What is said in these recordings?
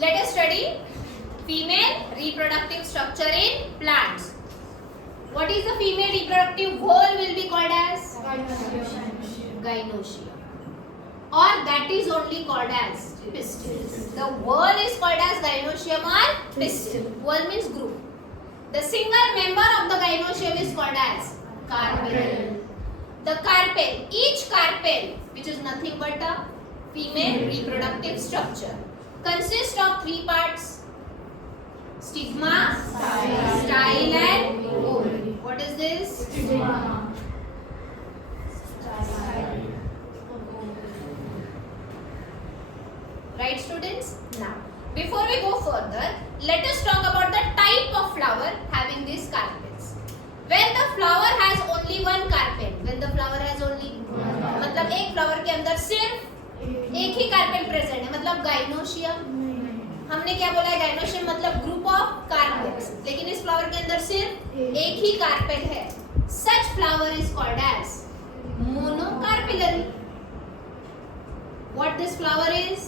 Let us study female reproductive structure in plants. What is the female reproductive whole will be called as? Gynoecium. Or that is only called as pistils. The whole is called as gynoecium or pistil. Whole means group. The single member of the gynoecium is called as carpel. The carpel, each carpel, which is nothing but a female reproductive structure, consists of three parts: stigma, style and ovary. What is this? Stigma. Right, students? Now, before we go further, let us talk about the type of flower having these carpels. When the flower has only one carpel, when the flower has only मतलब एक flower के अंदर सिर्फ एक ही carpel present है, मतलब gynoecium. हमने क्या बोला है? गाइनोशियम मतलब ग्रुप ऑफ कार्पेल्स, लेकिन इस फ्लावर के अंदर सिर्फ एक ही कार्पेल है. Such flower is called as monocarpellary. What this flower is?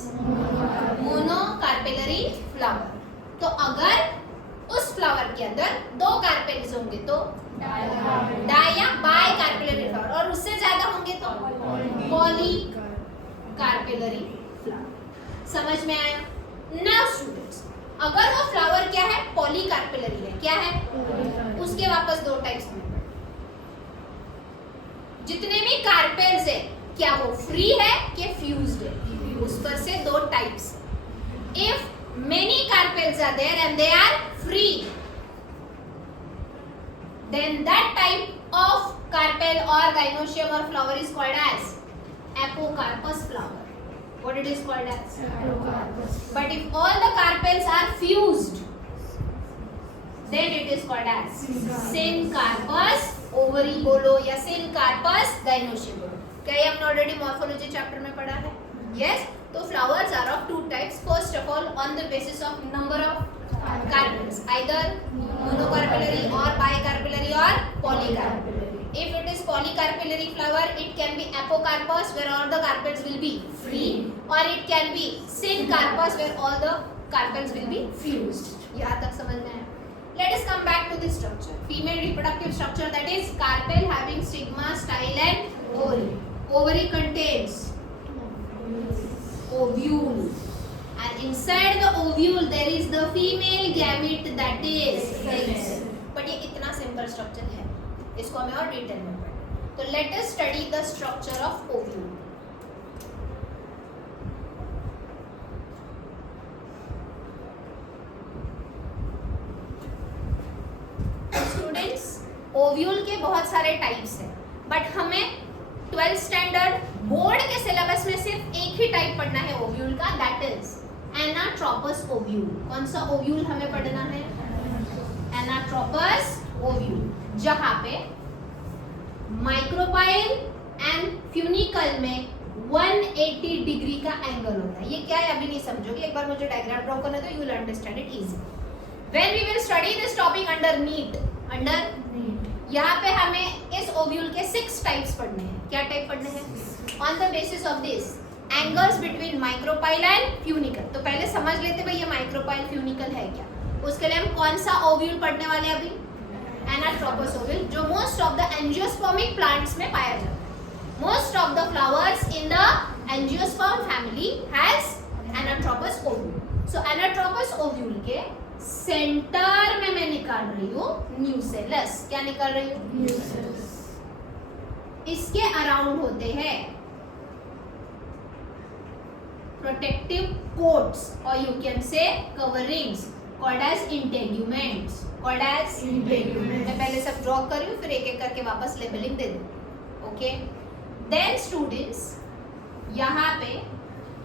Monocarpellary flower. तो अगर उस फ्लावर के अंदर दो कार्पेल्स होंगे तो डाई या बाई कार्पेलरी फ्लावर, और उससे ज्यादा होंगे तो पॉली कार्पेलरी फ्लावर. समझ में आया? नाउ स्टूडेंट्स, अगर वो फ्लावर क्या है? पॉली कार्पेलरी है. क्या है? उसके वापस दो टाइप्स में. जितने भी कार्पेल्स है, क्या वो फ्री है कि फ्यूज्ड है? उस पर से दो types. If many carpels are there and they are free, then that type of carpel or gynoecium or flower is called as apocarpous flower. What it is called as? Apocarpous. But if all the carpels are fused, then it is called as syncarpous ovary बोलो या syncarpous gynoecium बोलो. क्या ये हमने already morphology chapter में पढ़ा है? Yes. तो flowers are of two types. First of all, on the basis of number of carpels, either monocarpellary or bicarpellary or polycarpellary. If it is polycarpellary flower, it can be apocarpous where all the carpels will be free, or it can be syncarpous where all the carpels will be fused. यहाँ तक समझ में आया? Let us come back to the structure. Female reproductive structure, that is carpel having stigma, style and ovary. Ovary contains ovule, and inside the ovule there is the female gamete, that is eggs. But ये इतना simple structure है, इसको हमें और detail में पढ़ना. तो late us study the structure of ovule. Students, ovule के बहुत सारे टाइप्स हैं, बट हमें 12th स्टैंडर्ड बोर्ड के सिलेबस में सिर्फ एक ही टाइप पढ़ना है ओव्यूल का, दैट इज एनाट्रोपस ओव्यूल. कौन सा ओव्यूल हमें पढ़ना है? एनाट्रोपस ओव्यूल, जहां पे माइक्रोपाइल एंड फ्यूनिकल में 180 डिग्री का एंगल होता है. ये क्या है अभी नहीं समझोगे, एक बार मुझे डायग्राम ड्रॉ करने दो, you will understand it easy. When we will study this topic under NEET, यहाँ पे हमें इस ओव्यूल के 6 टाइप्स पढ़ने हैं. क्या टाइप पढ़ने हैं? On the basis of this angles between micropyle and funicle. तो पहले समझ लेते भाई ये माइक्रोपाइल फ्यूनिकल है क्या. उसके लिए हम कौन सा ओव्यूल पढ़ने वाले हैं अभी? एनाट्रोपस ओव्यूल, जो most of the angiospermic plants में पाया जाता है. Most of the flowers in the angiosperm family has anatropous ovule. So anatropous ovule के सेंटर में मैं निकाल रही हूँ न्यूसेलस. क्या निकाल रही हूँ? इसके अराउंड होते हैं प्रोटेक्टिव कोट्स, और you can say coverings called as integuments. Called as integuments. मैं पहले सब ड्रॉ कर रही हूँ, फिर एक एक करके वापस लेबलिंग दे दूँ. ओके, देन स्टूडेंट्स, यहाँ पे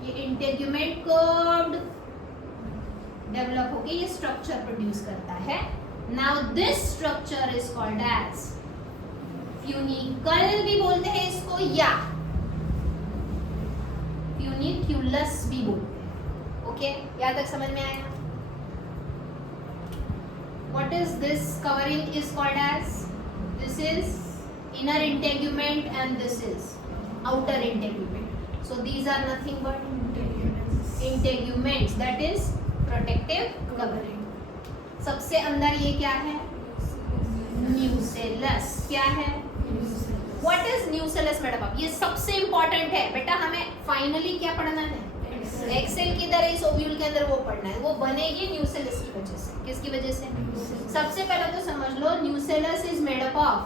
ये इंटेग्यूमेंट कर्व्ड डेवलप होके ये स्ट्रक्चर प्रोड्यूस करता है. Now this structure is called as funicle भी बोलते हैं इसको, या फ्यूनिक्यूलस भी बोलते हैं. ओके, यहाँ तक समझ में आया? What is this covering is called as? This is inner integument and this is outer integument. So these are nothing but integuments, that is protective covering. सबसे अंदर ये क्या है? न्यूसेलस। क्या है? What is nucellus madam? अब ये सबसे इंपॉर्टेंट है बेटा, हमें फाइनली क्या पढ़ना है? एक्सेल की तरह इस ओव्यूल के अंदर वो पढ़ना है। वो बनेगी न्यूसेलस की वजह से। किसकी वजह से? सबसे पहले तो समझ लो, nucellus is made up of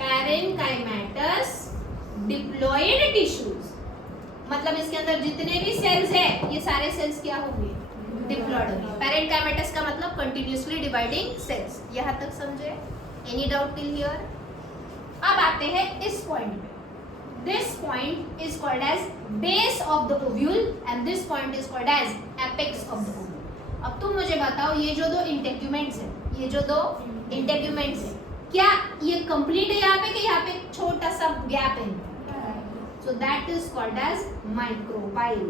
parenchymatous diploid tissues. मतलब इसके अंदर जितने भी सेल्स है, ये सारे सेल्स क्या होंगे? डिप्लॉयड होंगे। पैरेन्काइमेटस का मतलब कंटिन्यूअसली डिवाइडिंग सेल्स। यहाँ तक समझे? Any doubt till here? अब आते हैं इस पॉइंट पे। This point is called as base of the ovule and this point is called as apex of the ovule. अब तुम मुझे बताओ, ये जो दो इंटेग्यूमेंट्स हैं, ये जो दो इंटेग्यूमेंट्स हैं, क्या ये कंप्लीट है यहाँ पे कि यहाँ पे छोटा सा गैप है? So that is called as micropyle.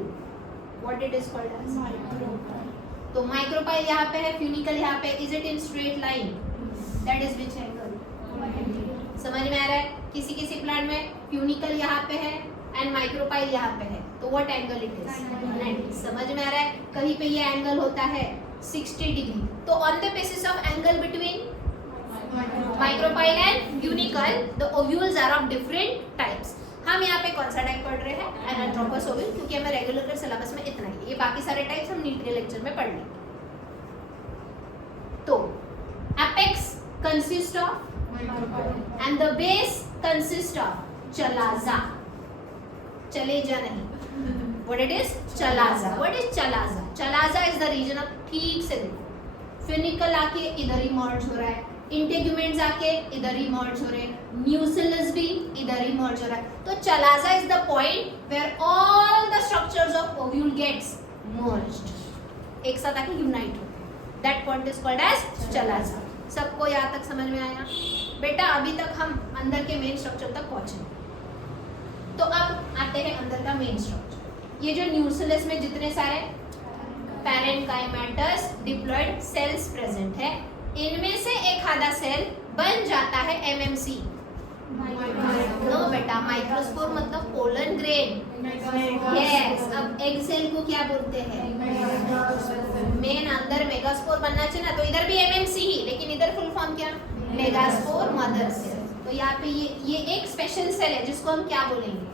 What it is called as? Micropyle. तो micropyle यहाँ पे है, funicle यहाँ पे. Is it in straight line? That is which angle? समझ में आ रहा है? किसी किसी प्लांट में फ्यूनिकल यहाँ पे है एंड माइक्रोपाइल यहाँ पे है, तो व्हाट एंगल इट इज? 90। समझ में आ रहा है? कहीं पे ये एंगल होता है 60 डिग्री, तो on the basis of angle between micropyle and funicle the ovules are of different types. हम यहाँ पे कौन सा टाइप पढ़ रहे हैं? एनाट्रोपस ओव्यूल, क्योंकि हमें रेगुलर के सिलेबस में इतना ही, ये बाकी सारे टाइप्स हम नीट के लेक्चर में पढ़ लेंगे। तो apex consist of and the base consists of chalaza. चलेजा नहीं, what it is? chalaza. What is chalaza? chalaza is the region of, ठीक से देखो, फिनिकल आके इधर ही मर्ज हो रहा है, इंटेग्यूमेंट्स आके इधर ही मर्ज हो रहे हैं, न्यूसेलस भी इधर ही मर्ज हो रहा है। तो chalaza is the point where all the structures of ovule gets merged, एक साथ आके यूनाइट होते हैं। That point is called as chalaza. सबको यहाँ तक समझ में आया? बेटा अभी तक हम अंदर के मेन स्ट्रक्चर तक पहुंचे, तो अब आते हैं अंदर का मेन स्ट्रक्चर। ये जो न्यूसेलस में जितने सारे पैरेन्काइमेटस डिप्लॉयड सेल्स प्रेजेंट है, इनमें से एक आधा सेल बन जाता है एमएमसी। नो बेटा, माइक्रोस्पोर मतलब पोलन ग्रेन। यस। अब एग सेल को क्या बोलते हैं? मेन अंदर मेगास्पोर बनना चाहिए ना, तो इधर भी एमएमसी ही, लेकिन इधर फुल फॉर्म क्या? Megaspore mother cell. तो यहाँ पे ये एक स्पेशल सेल है जिसको हम क्या बोलेंगे?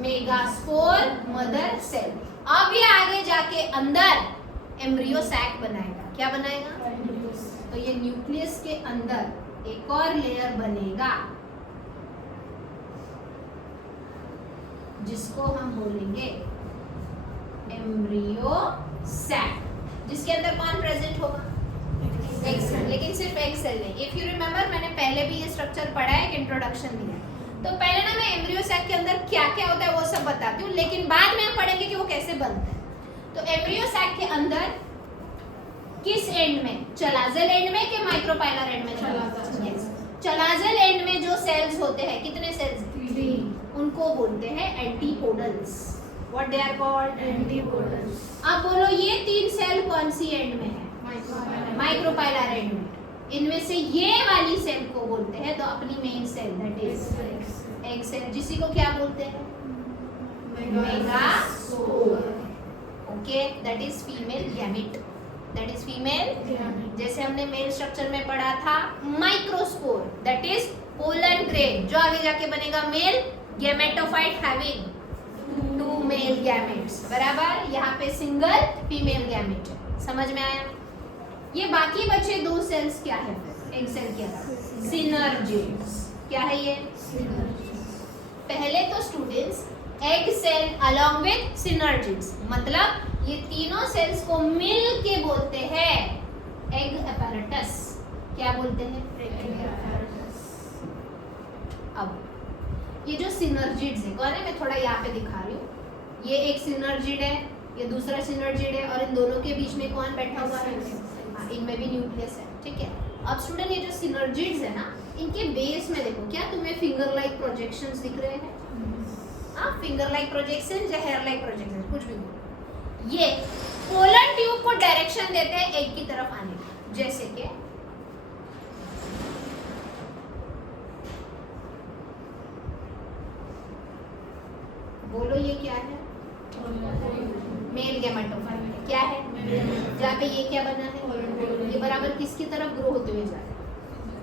Megaspore mother cell. अब ये आगे जाके अंदर एम्ब्रियो सैक बनाएगा। क्या बनाएगा? तो ये न्यूक्लियस के अंदर एक और लेयर बनेगा जिसको हम बोलेंगे एम्ब्रियो सैक, जिसके अंदर कौन प्रेजेंट होगा? Egg cell. लेकिन सिर्फ एग सेल नहीं। इफ यू रिमेम्बर, मैंने पहले भी ये स्ट्रक्चर पढ़ा है, एक इंट्रोडक्शन दिया है। तो पहले ना मैं एम्ब्रियो सैक के अंदर क्या क्या होता है वो सब बताती हूँ, लेकिन बाद में हम पढ़ेंगे कि वो कैसे बनता है। तो एम्ब्रियो सैक के अंदर किस एंड में? चलाजल एंड में कि माइक्रोपाइलर एंड में? चलाजल एंड में जो सेल्स होते हैं, कितने सेल्स? 3। उनको बोलते हैं antipodals. What they are called? Antipodals. अब बोलो, ये 3 सेल कौन सी एंड में है? माइक्रोपाइलर एंड में। इनमें से ये वाली सेल को बोलते हैं, तो अपनी main cell, that is egg cell, जिसी को क्या बोलते हैं? Megaspore. Okay, that is female gamete. That is female. जैसे हमने मेल स्ट्रक्चर में पढ़ा था microspore, that is pollen grain, जो आगे जाके बनेगा male gametophyte having 2 male gametes. बराबर। यहाँ पे सिंगल फीमेल गैमेट है। समझ में आया? ये बाकी बचे 2 सेल्स क्या है? एक सेल क्या है? सिनर्जिड्स। क्या है ये? पहले तो students, egg cell along with synergids, मतलब ये तीनों सेल्स को मिल के बोलते हैं एग apparatus। क्या बोलते हैं? अब ये जो सिनर्जिड्स है, कौन है? मैं थोड़ा यहाँ पे दिखा रही हूँ। ये एक सिनर्जिड है, ये दूसरा सिनर्जिड है, और इन दोनों के बीच में कौन बैठा हुआ है? इनमें भी न्यूक्लियस है। ठीक है। अब स्टूडेंट, ये जो सिनर्जिड्स है ना, इनके बेस में देखो, क्या तुम्हें फिंगर लाइक प्रोजेक्शंस दिख रहे हैं? हाँ, फिंगर लाइक प्रोजेक्शन या हेयर लाइक प्रोजेक्शन, कुछ भी बोलो। ये पोलर ट्यूब को डायरेक्शन देते हैं एग की तरफ आने का। जैसे कि बोलो, ये क्या है? मेल गैमेटोफाइट है। क्या है? जहाँ पे ये क्या बना है, ये बराबर किसकी तरफ ग्रो होते हुए जा रहा है?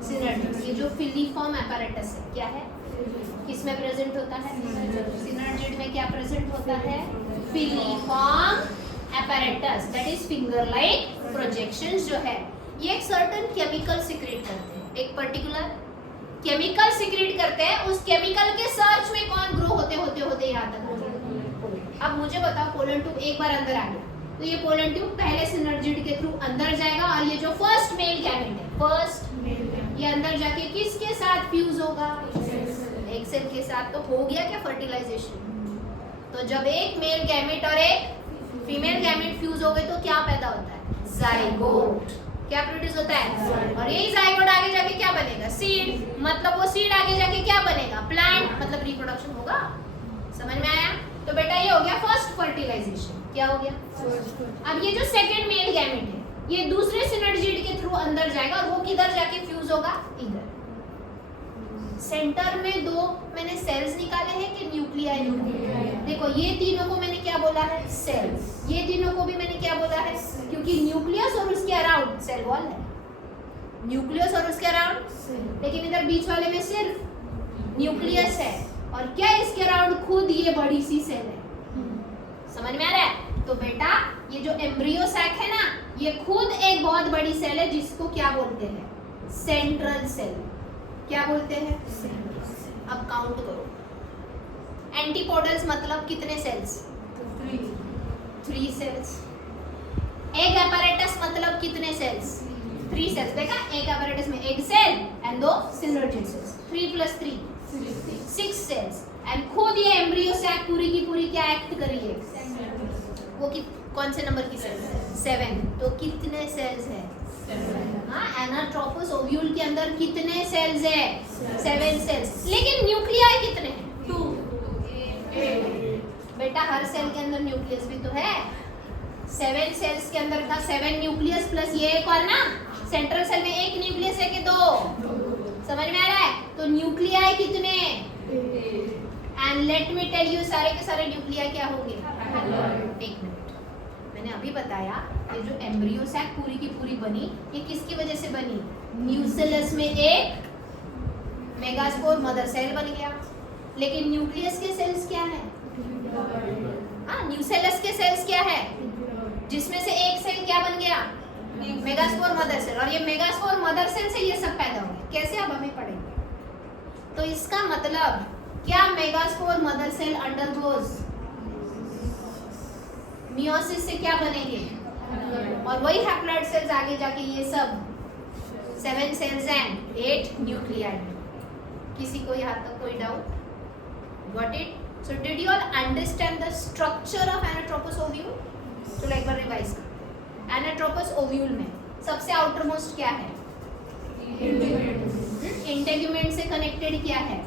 सिनर्जिड। ये जो फिलीफॉर्म apparatus है क्या है, किसमें प्रेजेंट होता है? सिनर्जिड में क्या प्रेजेंट होता है? Filiform apparatus, that is finger like projections जो है ये एक सर्टेन केमिकल सिक्रेट करते हैं, एक पर्टिकुलर केमिकल सिक्रेट करते हैं। उस केमिकल के सर्च में कौन ग्रो होते होते होते यहाँ तक। अब मुझे बताओ, पोलन ट्यूब एक बार अंदर आ गया तो ये पोलन ट्यूब पहले सिनर्जिड के थ्रू अंदर जाएगा और ये जो फर्स्ट मेल गैमेट है, फर्स्ट ये अंदर जाके किसके साथ फ्यूज होगा? एक सेल के साथ। तो हो गया क्या फर्टिलाइजेशन? तो जब एक मेल गैमेट और एक फीमेल गैमेट फ्यूज हो गए तो क्या पैदा होता है? जाइगोट। क्या प्रोड्यूस होता है? और यही जाइगोट आगे जाके क्या बनेगा? सीड। मतलब वो सीड आगे जाके क्या बनेगा? प्लांट। मतलब रिप्रोडक्शन होगा। समझ में आया? तो बेटा ये हो गया फर्स्ट फर्टिलाइजेशन। क्या हो गया? अब ये जो सेकंड मेल गैमेट है ये दूसरे सिनर्जिड के थ्रू अंदर जाएगा और वो किधर जाके फ्यूज होगा? इधर। सेंटर में दो मैंने सेल्स निकाले हैं कि न्यूक्लियाई निकाले? देखो ये तीनों को मैंने क्या बोला है? सेल्स। ये तीनों को भी मैंने क्या बोला है? क्योंकि न्यूक्लियस और उसके अराउंड सेल वॉल है। न्यूक्लियस और उसके अराउंड, लेकिन इधर बीच वाले में सिर्फ न्यूक्लियस है और क्या इसके अराउंड खुद ये बड़ी सी सेल है। समझ में आ रहा है? तो बेटा ये जो एम्ब्रियो सैक है ना ये खुद एक बहुत बड़ी सेल है जिसको क्या बोलते हैं? Central cell. क्या बोलते हैं? अब काउंट करो। एंटीपोडल्स मतलब कितने सेल्स? 3 सेल्स। एग apparatus मतलब कितने सेल्स? 3 सेल्स। देखा एक apparatus में एक cell and 2 synergid cells. 3 + 3 6 cells. And खुद ये एम्ब्रियो सैक पूरी की पूरी क्या एक्ट कर रही है? वो कौन से नंबर की सेल्स है? 7। तो कितने सेल्स है? हाँ, एनाट्रोपस ओव्यूल के अंदर कितने सेल्स है? 7 सेल्स। लेकिन न्यूक्लियाई कितने हैं? 2। बेटा हर सेल के अंदर न्यूक्लियस भी तो है। 7 सेल्स के अंदर था 7 न्यूक्लियस प्लस ये एक और ना सेंट्रल सेल में एक न्यूक्लियस है कि 2? समझ में आ रहा है? तो न्यूक्लियाई कितने? And let me tell you सारे के सारे न्यूक्लियाई क्या होंगे? एक मिनट, मैंने अभी बताया ये जो एम्ब्रियो सैक पूरी की पूरी बनी ये किसकी वजह से बनी? न्यूसेलस में एक मेगास्पोर मदर सेल बन गया। लेकिन न्यूक्लियस के सेल्स क्या है? हाँ, न्यूसेलस के सेल्स क्या है? जिसमें से एक सेल क्या बन गया? Megaspore mother cell. और ये मेगास्पोर मदर सेल से ये सब पैदा हो गए। कैसे? अब हमें पढ़ेंगे। तो इसका मतलब क्या megaspore mother cell undergoes meiosis से क्या बनेंगे? और वही हैप्लॉइड सेल्स आगे जाके ये सब 7 सेल्स एंड 8 न्यूक्लियाई। किसी को यहाँ तक कोई doubt? Got it? So did you all understand the structure of anatropous ovule? तो एक बार रिवाइज करते हैं। एनाट्रोपस ओव्यूल में सबसे आउटर मोस्ट क्या है? इंटेगुमेंट से कनेक्टेड क्या है?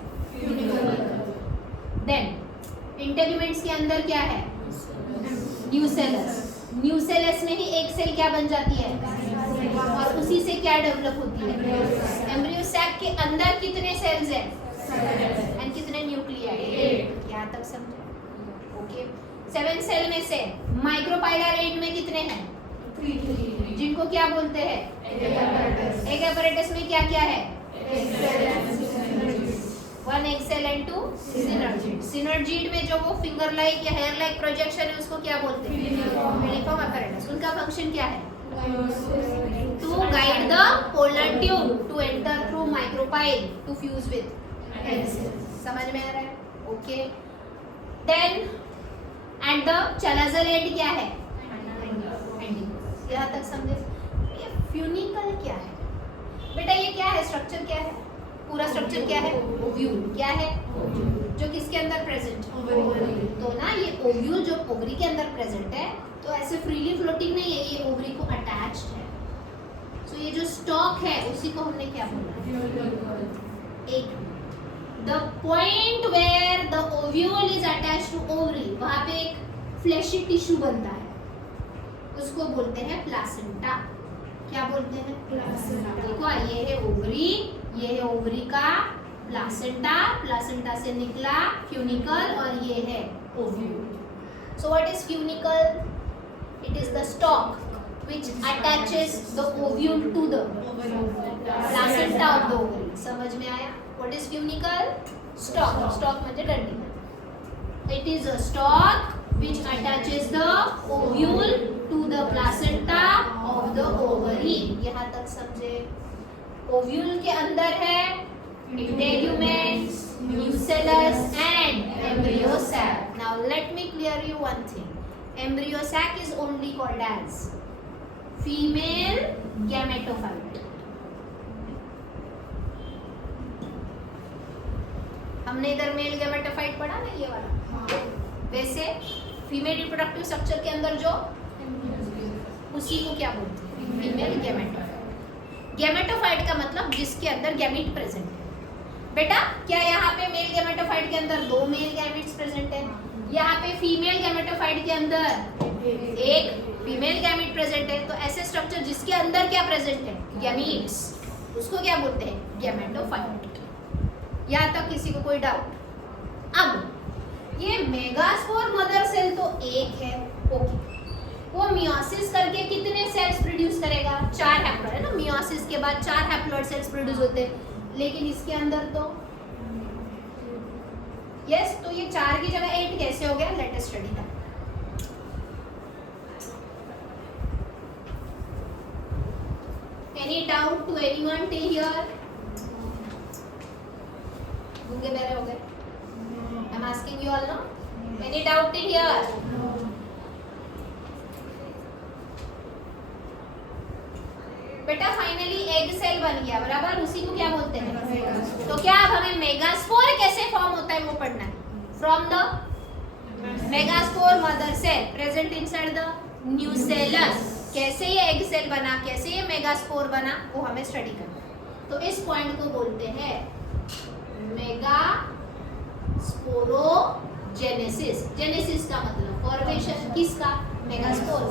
देन इंटेगुमेंट्स के अंदर क्या है? न्यूसेलस। न्यूसेलस में ही एक सेल क्या बन जाती है? और उसी से क्या डेवलप होती है? एम्ब्रियो सैक के अंदर कितने सेल्स हैं? एंड कितने न्यूक्लियाई? 8। यहाँ तक समझे? ओके। 7 सेल में से माइक्रोपाइलर एंड में कितने हैं? 3, जिनको क्या बोलते हैं? एग apparatus में क्या क्या है? 1 egg cell and 2 synergid। synergid में जो वो फिंगर लाइक या हेयर लाइक प्रोजेक्शन है उसको क्या बोलते हैं? Filiform apparatus। उनका फंक्शन क्या है? To guide the pollen tube to enter through micropyle to fuse with egg cells। समझ में आ रहा है? Okay. Then and the chalazal end क्या है? यहाँ तक समझे? ये फ्यूनिकल क्या है? बेटा ये क्या है? स्ट्रक्चर क्या है? पूरा स्ट्रक्चर क्या है? ओव्यूल। क्या है? जो किसके अंदर प्रेजेंट है? तो ना ये ओव्यूल जो ओवरी के अंदर प्रेजेंट है तो ऐसे फ्रीली फ्लोटिंग नहीं है, ये ओवरी को अटैच्ड है। सो ये जो स्टॉक है उसी को हमने क्या बोला? एक the point where the ovule is attached to ovary, वहां पे एक फ्लैशी टिश्यू बनता है उसको बोलते हैं प्लासेंटा। क्या बोलते हैं? प्लासेंटा। देखो ये है ओवरी, ये है ओवरी का प्लासेंटा, प्लासेंटा से निकला फ्यूनिकल और ये है ovule. So what is funicle? It is the stalk which attaches the ovule to the placenta of the ovary. समझ में आया? What is funicle? Stalk. Stalk म्हणजे डंडी. It is a stalk which attaches the ovule to the placenta of the ovary. यहाँ तक समझे? Ovule के अंदर है integuments, nucellus and embryo sac. Now let me clear you one thing. Embryo sac is only called as female gametophyte. हमने इधर male gametophyte पढ़ा ना ये वाला. वैसे फीमेल रिप्रोडक्टिव स्ट्रक्चर के अंदर जो उसी को क्या बोलते हैं? Female gametophyte. गैमेटोफाइट का मतलब जिसके अंदर गैमीट प्रेजेंट है. बेटा क्या यहाँ पे मेल गैमेटोफाइट के अंदर 2 मेल गैमीट्स प्रेजेंट है? यहाँ पे फीमेल गैमेटोफाइट के अंदर एक फीमेल गैमीट प्रेजेंट है. तो ऐसे स्ट्रक्चर जिसके अंदर क्या प्रेजेंट है? गैमीट्स, उसको क्या बोलते हैं? गैमेटोफाइट. यहाँ तक किसी को कोई डाउट? अब ये मेगास्पोर मदर सेल तो एक है, ओके. वो मियोसिस करके कितने सेल्स प्रोड्यूस करेगा? 4 हैप्लॉइड है ना. मियोसिस के बाद 4 हैप्लॉइड सेल्स प्रोड्यूस होते हैं. लेकिन इसके अंदर तो यस, तो ये 4 की जगह 8 कैसे हो गया? Let us study that. Any doubt to anyone till here? गूंगे बहरे हो गए? I am asking you all no. Any doubt till here? बेटा फाइनली एग सेल बन गया, बराबर. उसी को क्या बोलते हैं? तो क्या अब हमें मेगास्पोर कैसे फॉर्म होता है वो पढ़ना है. From the megaspore mother cell present inside the nucellus. कैसे ये एग सेल बना, कैसे ये मेगास्पोर बना, वो हमें स्टडी करना है. तो इस पॉइंट को बोलते हैं मेगास्पोरोजेनेसिस. जेनेसिस का मतलब फॉर्मेशन किसका? Megaspore.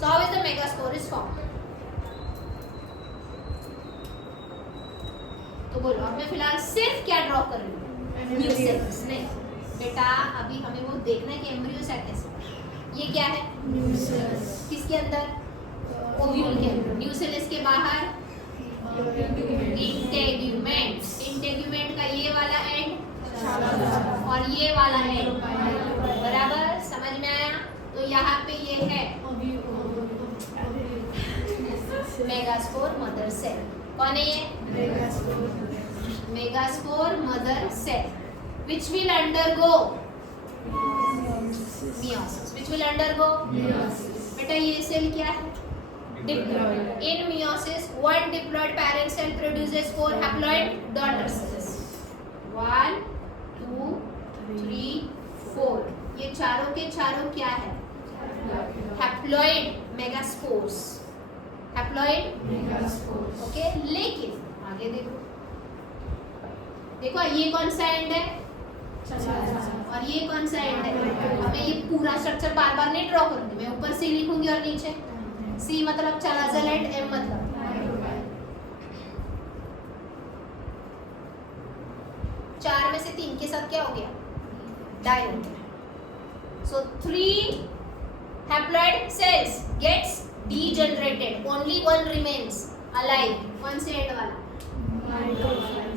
So how is the megaspore is form? तो बोलो. अब मैं फिलहाल सिर्फ क्या ड्रॉ कर रही हूँ? न्यूसेलस. नहीं बेटा, अभी हमें वो देखना है कि एम्ब्रियो सैक कैसे. ये क्या है? न्यूसेलस. किसके अंदर? ओव्यूल के अंदर. न्यूसेलस के बाहर इंटेग्यूमेंट. इंटेग्यूमेंट का ये वाला एंड और ये वाला एंड, बराबर. समझ में आया? तो यहाँ पे ये है मेगास्पोर मदर सेल. कौन है ये? Megaspore mother cell which will undergo meiosis. Which will undergo meiosis. बेटा ये सेल क्या है? Diploid. In meiosis, one diploid parent cell produces 4 haploid daughter cells. 1, 2, 3, 4. ये चारों के चारों क्या है? Haploid megaspores. Haploid megaspores. Okay. लेकिन आगे देखो, देखो ये कौन सा एंड है? और ये कौन सा एंड है? हमें ये पूरा स्ट्रक्चर बार बार नहीं ड्रॉ करूंगी, मैं ऊपर से लिखूंगी और नीचे सी मतलब चलाजल एंड एम मतलब 4 में से 3 के साथ क्या हो गया? डाई हो गया. सो 3 haploid cells gets degenerated, only one remains alive. कौन से एंड वाला?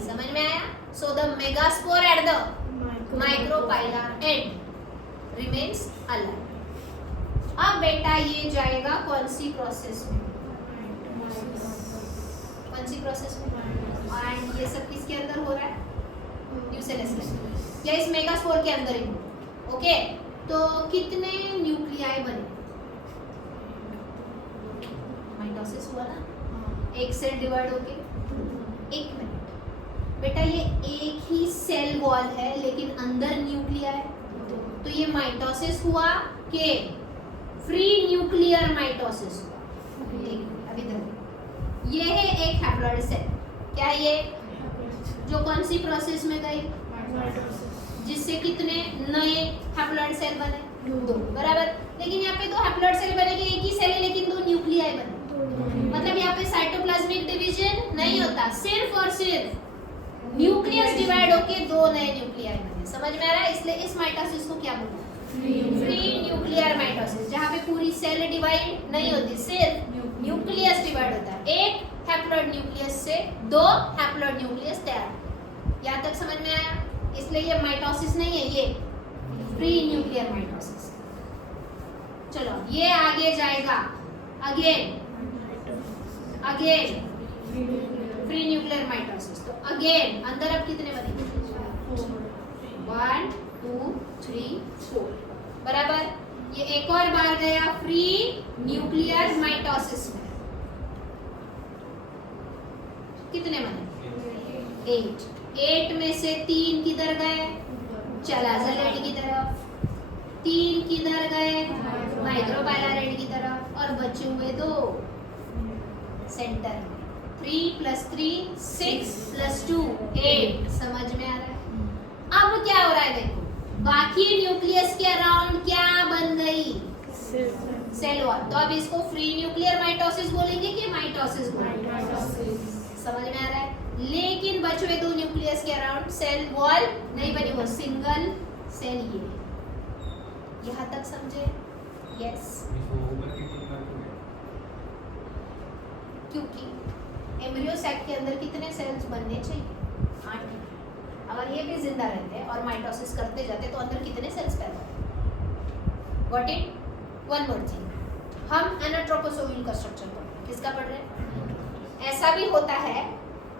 समझ में आया? So the megaspore at the micropylar end remains alive. अब बेटा ये जाएगा कौन सी प्रोसेस में? कौन सी प्रोसेस में? एंड ये सब किसके अंदर हो रहा है? न्यूसेलस के अंदर या इस मेगास्पोर के अंदर ही. ओके. तो कितने न्यूक्लियाई बने? माइटोसिस हुआ ना, एक सेल डिवाइड होके. 1 मिनट बेटा, ये एक ही सेल वॉल है लेकिन अंदर न्यूक्लियाई है. तो ये माइटोसिस हुआ कि फ्री न्यूक्लियर माइटोसिस हुआ. अभी देखो, ये है एक हैप्लॉइड सेल. क्या ये जो कौन सी प्रोसेस में गई? जिससे कितने नए हैप्लॉइड सेल बने? 2, बराबर. लेकिन यहाँ पे 2 हैप्लॉइड सेल बने कि एक ही सेल है लेकिन 2 न्यूक्लियाई बने. मतलब यहाँ पे साइटोप्लाज्मिक डिवीजन नहीं होता, सिर्फ और सिर्फ न्यूक्लियस डिवाइड होके 2 नए न्यूक्लियाई बने. समझ में आ रहा है? इसलिए इस माइटोसिस को क्या बोलते हैं? फ्री न्यूक्लियर माइटोसिस, जहाँ पे पूरी सेल डिवाइड नहीं होती, सिर्फ न्यूक्लियस डिवाइड होता है। एक हैप्लॉइड न्यूक्लियस से 2 हैप्लॉइड न्यूक्लियस तैयार। यहाँ तक समझ में आया? इसलिए ये माइटोसिस नहीं है, ये प्री न्यूक्लियर माइटोसिस। चलो ये आगे जाएगा, अगेन प्री न्यूक्लियर माइटोसिस। तो अगेन अंदर अब कितने बनेंगे? 1 2 3 4 बराबर। ये एक और बार गया फ्री न्यूक्लियर माइटोसिस में। कितने बने? 8 में से 3 किधर गए? चलाज़लेड की तरफ। 3 किधर गए? माइक्रोबायलारेड की तरफ। और बचे हुए 2 सेंटर में। 3 + 3 6 + 2 8। समझ में आ रहा है? अब क्या हो रहा है देखो, बाकी न्यूक्लियस के अराउंड क्या बन गई? Cell wall. तो अब इसको फ्री न्यूक्लियर माइटोसिस बोलेंगे कि माइटोसिस बोलेंगे? समझ में आ रहा है? लेकिन बचे हुए 2 न्यूक्लियस के अराउंड सेल वॉल नहीं बनी, वो सिंगल सेल ये। यहाँ तक समझे? यस। क्योंकि एम्ब्रियो सैक के अंदर कितने सेल्स बनने चाहिए? 8। अगर ये भी जिंदा रहते हैं और माइटोसिस करते जाते तो अंदर कितने सेल्स पैदा होते? Got it? One more thing, हम एनाट्रोपोसोमियल का स्ट्रक्चर पढ़ रहे हैं। किसका पढ़ रहे हैं? ऐसा भी होता है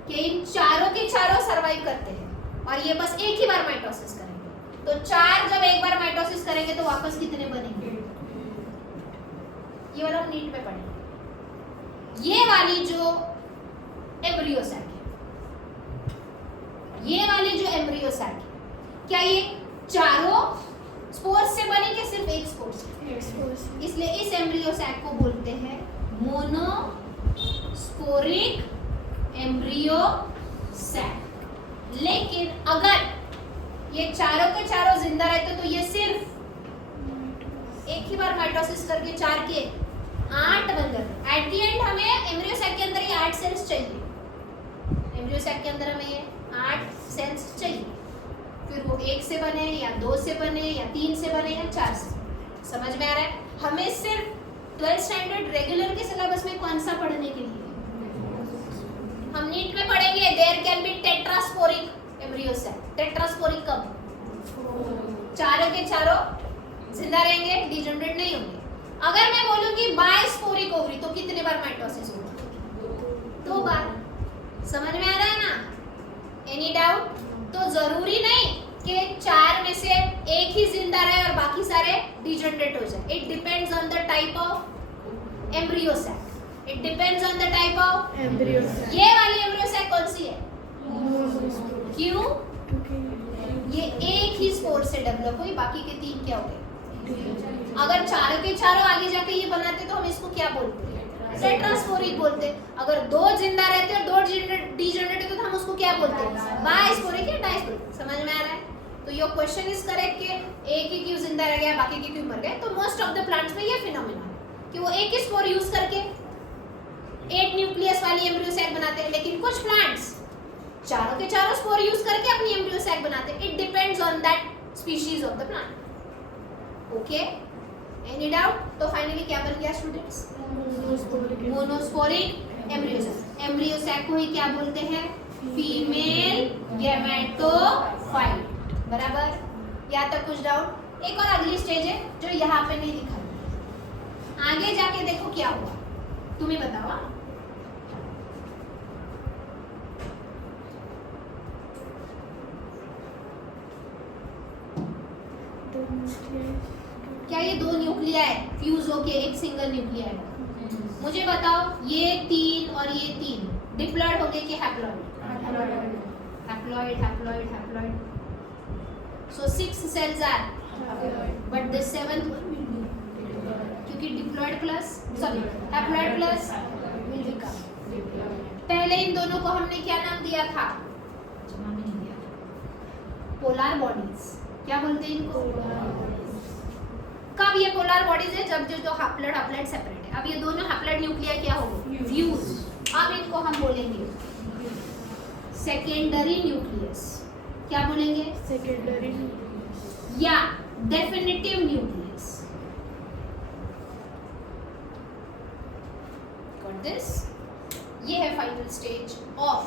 कि इन चारों के चारों सर्वाइव करते हैं और ये बस एक ही बार माइटोसिस करेंगे। तो 4 जब एक बार माइटोसिस करेंगे तो वापस कितने बनेंगे? ये वाला हम नीट में पढ़ेंगे। ये वाली जो एम्ब्रियो सैक है, ये वाली जो एम्ब्रियो सैक है, क्या ये चारों स्पोर्स से बनी कि सिर्फ एक स्पोर से? इसलिए इस एम्ब्रियो सैक को बोलते हैं मोनोस्पोरिक एम्ब्रियो सैक। लेकिन अगर ये चारों के चारों जिंदा रहते तो ये सिर्फ एक ही बार माइटोसिस करके 4 के 8 बन जाते। एट द एंड हमें एम्ब्रियो सैक के अंदर ये 8 सेल्स चाहिए। एम्ब्रियो सैक के अंदर हमें ये 8 सेल्स चाहिए। फिर वो 1 से बने या 2 से बने या 3 से बने या 4 से। समझ में आ रहा है? हमें सिर्फ 12th स्टैंडर्ड रेगुलर के सिलेबस में कौन सा पढ़ने के लिए? हम नीट में पढ़ेंगे there can be tetrasporic embryo sac. Tetrasporic कब? चारों के चारों जिंदा रहेंगे, डिजनरेट नहीं होंगे। अगर मैं बोलूंगी बायस्पोरिक ओवरी तो कितने बार माइटोसिस होगा? 2 बार। समझ में आ रहा है ना? Any doubt? तो जरूरी नहीं कि 4 में से एक ही जिंदा रहे और बाकी सारे डिजनरेट हो जाए। It depends on the type of embryo sac. It depends on the type of embryo sac. ये वाली एम्ब्रियो सैक कौन सी है? क्यों? ये एक ही स्पोर से डेवलप हुई, बाकी के 3 क्या हो गए? अगर चारों के चारों आगे जाके ये बनाते तो हम इसको क्या बोलते? टेट्रास्पोरिक बोलते। अगर 2 जिंदा रहते और 2 डिजनरेट होते तो हम उसको क्या बोलते? बायस्पोरिक या डायस्पोरिक। समझ में आ रहा है? तो योर क्वेश्चन इज करेक्ट कि एक ही क्यों जिंदा रह गया, बाकी के क्यों मर गए। तो मोस्ट ऑफ द प्लांट्स में ये फिनोमेना है कि वो एक ही स्पोर यूज करके 8 न्यूक्लियस वाली एम्ब्रियो सैक बनाते हैं। लेकिन कुछ प्लांट्स चारों के चारों स्पोर यूज करके अपनी एम्ब्रियो सैक बनाते हैं। It depends on that species of the plant. Okay, any doubt? तो फाइनली क्या बन गया students? Monosporic embryo sac. Embryo sac को ही क्या बोलते हैं? Female gametophyte. बराबर? यहाँ तक कुछ डाउट? एक और अगली स्टेज है जो यहाँ पे नहीं दिखा। आगे जाके देखो क्या हुआ, तुम ही बताओ। क्या ये 2 न्यूक्लियाई फ्यूज होके एक सिंगल न्यूक्लियाई? मुझे बताओ, ये 3 और ये 3 डिप्लॉयड हो गए कि haploid? Haploid, haploid, haploid. So 6 cells are, but the 7th one will be क्योंकि diploid plus haploid plus will become. पहले इन दोनों को हमने क्या नाम दिया था? Polar bodies. क्या बोलते हैं इनको? कब ये पोलर बॉडीज है? जब जो हैप्लॉयड सेपरेट है। अब ये दोनों हैप्लॉयड न्यूक्लियाई क्या हो गए? फ्यूज। अब इनको हम बोलेंगे सेकेंडरी न्यूक्लियस। क्या बोलेंगे? सेकेंडरी या डेफिनेटिव न्यूक्लियस। दिस ये है final stage of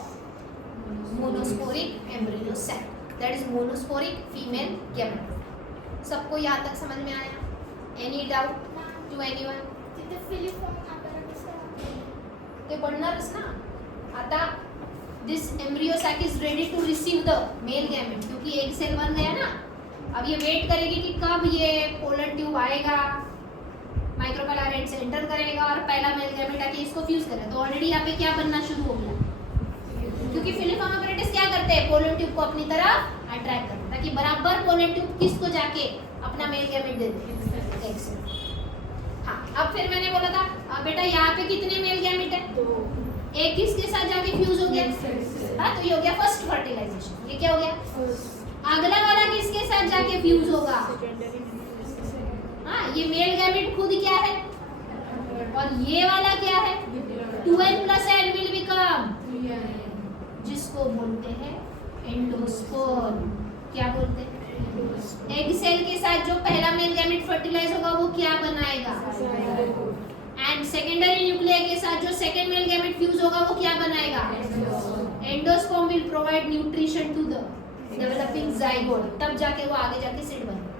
monosporic embryo sac, that is monosporic female gametophyte. सबको यहाँ तक समझ में आया? Any doubt to anyone? तिथे फिलिफॉर्म apparatus आहे. ते पडणारच ना आता। This embryo sac is ready to receive the male gamete, क्योंकि एक सेल बन गया ना। अब ये वेट करेगी कि कब ये पोलर ट्यूब आएगा, माइक्रोपेलर हेड से एंटर करेगा और पहला मेल गैमेट आके इसको फ्यूज करेगा। तो ऑलरेडी यहाँ पे क्या बनना शुरू हो गया, क्योंकि फिलिफॉर्म apparatus क्या करते हैं, पोलर ट्यूब को अपनी तरफ अट्रैक्ट करते हैं ताकि बराबर पोलर ट्यूब किसको जाके अपना मेल गैमेट दे दे, एक सेल। हाँ, अब फिर मैंने बोला था बेटा यहाँ पे कितने मेल गैमेट है? एक किसके साथ जाके फ्यूज हो गया? हाँ, तो ये हो गया फर्स्ट फर्टिलाइजेशन। ये क्या हो गया? अगला वाला किसके साथ जाके फ्यूज होगा? हाँ, ये मेल गैमेट खुद क्या है और ये वाला क्या है? 2n + n will become, जिसको बोलते हैं एंडोस्पर्म। क्या बोलते हैं? एग सेल के साथ जो पहला मेल गैमेट फर्टिलाइज होगा वो क्या बनाएगा? एंड सेकेंडरी न्यूक्लियर के साथ जो सेकेंड मेल गैमेट फ्यूज होगा वो क्या बनाएगा? Endosperm will provide nutrition to the developing zygote, तब जाके वो आगे जाके सीड बनेगा,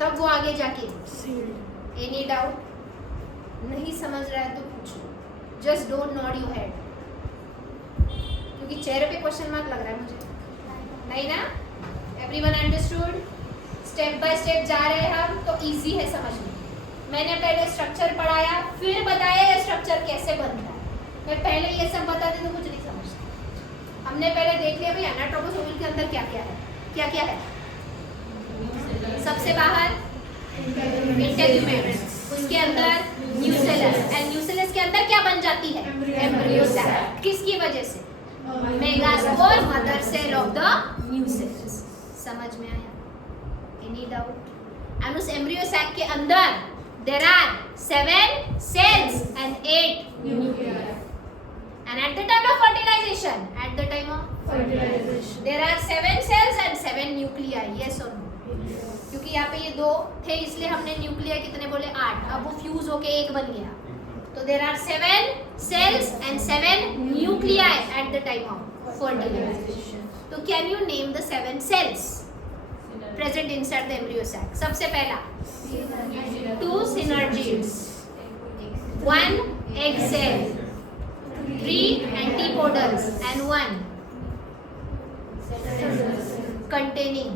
तब वो आगे जाके। Any doubt? नहीं समझ रहा है तो पूछो, just don't nod your head, क्योंकि चेहरे पे क्वेश्चन मार्क लग रहा है मुझे, नहीं ना? Everyone understood? Step by step जा रहे हैं हम, तो इजी है समझना। मैंने पहले स्ट्रक्चर पढ़ाया, फिर बताया ये स्ट्रक्चर कैसे बनता है। मैं पहले ये सब बताती तो कुछ नहीं समझता। हमने पहले देख लिया भाई एनाटोमस ओवल के अंदर क्या क्या है। क्या क्या है? सबसे बाहर इंटेग्यूमेंट, उसके अंदर न्यूसेलस, एंड न्यूसेलस के अंदर क्या बन जाती है? Embryo sac. किसकी वजह से? Megaspore, mother cell of the nucellus. समझ में आया? Any doubt? एंड उस एम्ब्रियो सैक के अंदर there are 7 cells and 8 nuclei. And at the time of fertilization, there are 7 cells and 7 nuclei. Yes or no? क्योंकि यहाँ पे ये 2 थे इसलिए हमने न्यूक्लियर कितने बोले? 8। अब वो फ्यूज होके एक बन गया, तो there are 7 cells and 7 nuclei at the time of fertilization. तो can you name the 7 cells present inside the embryo sac? सबसे पहला 2 synergids, 1 egg cell, 3 antipodals and 1 containing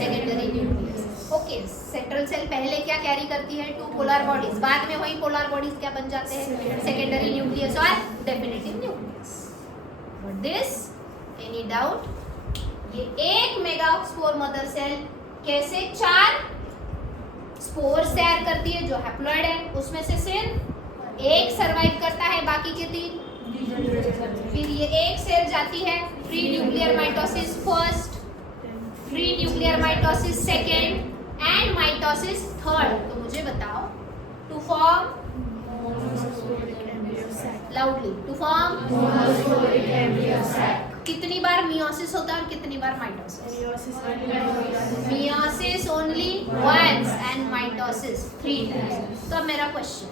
secondary nucleus. Okay, central cell पहले क्या carry करती है? 2 polar bodies, बाद में वही polar bodies क्या बन जाते हैं? secondary nucleus और definitive nucleus. But this, any doubt? ये एक मेगास्पोर मदर सेल कैसे 4 स्पोर्स तैयार करती है जो हैप्लॉइड है, उसमें से सिर्फ एक सरवाइव करता है, बाकी के 3 फिर ये एक सेल जाती है pre nuclear mitosis first, pre nuclear mitosis second and mitosis third. तो मुझे बताओ, to form loudly, to form कितनी बार मियोसिस होता है और कितनी बार mitosis? Meiosis only once and mitosis 3 times. तो अब मेरा question,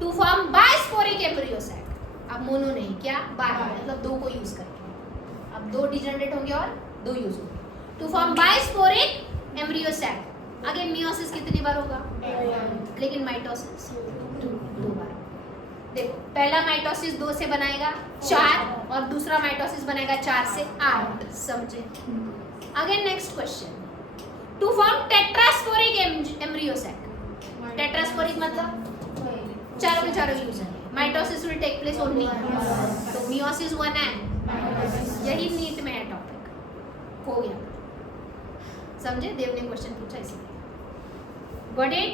to form bisporic embryo sac, अब मोनो नहीं, क्या बाय, मतलब 2 को यूज करके, अब 2 डिजनरेट होंगे और 2 यूज होंगे। To form bisporic embryo sac, आगे मियोसिस कितनी बार होगा? लेकिन माइटोसिस 2 बार। देखो, पहला माइटोसिस 2 से बनाएगा 4 और दूसरा माइटोसिस बनाएगा 4 से 8। समझे? Again next question, to form tetrasporic embryo sac, tetrasporic मतलब चारों के चारों यूज है, mitosis will take place only, तो मियोसिस 1 एंड, यही नीट में है टॉपिक, हो गया। समझे? देव ने क्वेश्चन पूछा इसलिए। Got it?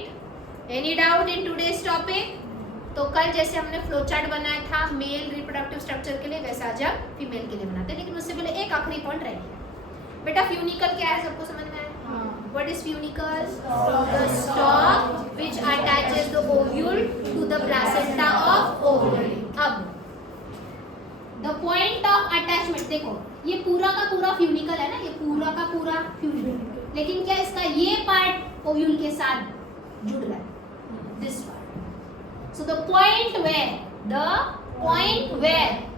Any doubt in today's topic? तो कल जैसे हमने फ्लो चार्ट बनाया था मेल रिप्रोडक्टिव स्ट्रक्चर के लिए, वैसा आज हम फीमेल के लिए बनाते हैं। लेकिन उससे पहले एक आखिरी पॉइंट रह गया बेटा, फ्यूनिकल क्या है? सबको समझ में आया? What is funicle? The stalk which attaches the ovule to the placenta of ovule. अब the point of attachment, देखो ये पूरा का पूरा फ्यूनिकल है ना, ये पूरा का पूरा फ्यूनिकल, लेकिन क्या इसका ये पार्ट ओव्यूल के साथ जुड़ रहा है? This part. So the point where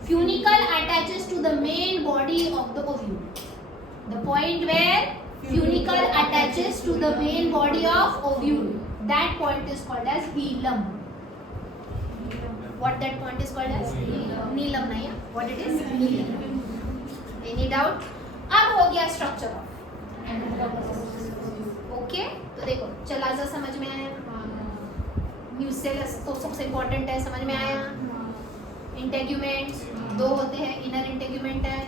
funicle attaches to the main body of the ovule. The point where funicle attaches to the main body of ovule. That point is called as hilum. What that point is called as? Neelum नहीं है. What it is? Neelum. Any doubt? अब हो गया structure of. Okay? तो देखो chalaza समझ में आया. म्यूसेलस तो सबसे इम्पोर्टेंट है, समझ में आया. इंटेग्यूमेंट्स दो होते हैं, इनर इंटेग्यूमेंट है.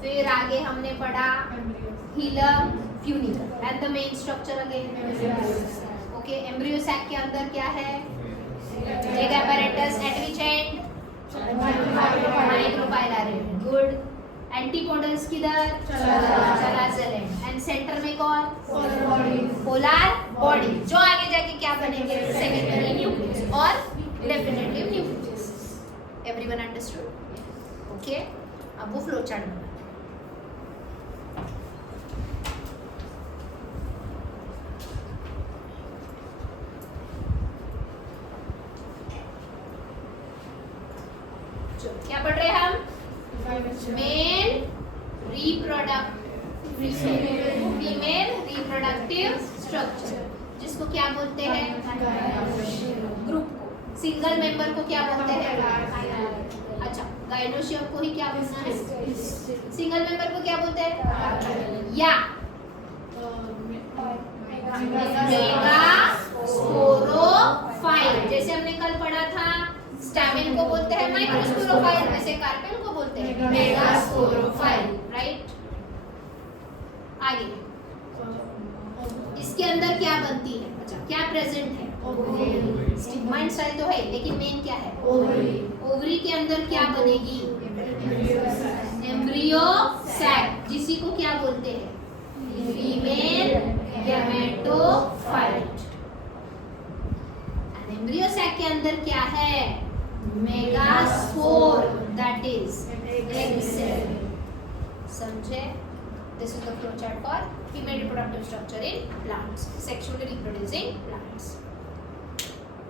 फिर आगे हमने पढ़ा hilum, funicle and the main structure again. Okay, embryo sac के अंदर क्या है? Egg apparatus at which end? Micropylarate. Good. Antipodals किधर? Chalazal end. And center में कौन? Polar body. जो आगे जाके क्या बनेंगे? Secondary nucleus और definitive nucleus. Everyone understood? Okay. अब वो flow chart बना. क्या पढ़ रहे हैं हम? मेल फीमेल रिप्रोडक्टिव स्ट्रक्चर, जिसको क्या बोलते हैं? ग्रुप को. सिंगल मेंबर को क्या बोलते हैं? अच्छा, गाइनोशियम को ही क्या बोलना है? सिंगल मेंबर को क्या बोलते हैं? या मेगास्पोरोफाइल. जैसे हमने कल पढ़ा था स्टैमेन को बोलते हैं माइक्रोस्पोरोफाइल, वैसे कार्पेल को बोलते हैं मेगास्पोरोफाइल. राइट. आगे इसके अंदर क्या बनती है? अच्छा, क्या प्रेजेंट है? स्टिग्मा एंड स्टाइल तो है, लेकिन मेन क्या है? ओवरी के अंदर क्या बनेगी? एम्ब्रियो सैक, जिसी को क्या बोलते हैं? Female gametophyte. And embryo sac के अंदर क्या है? Megaspore, that is egg cell. समझे? This is the flow chart for female reproductive structure in plants, sexually reproducing plants.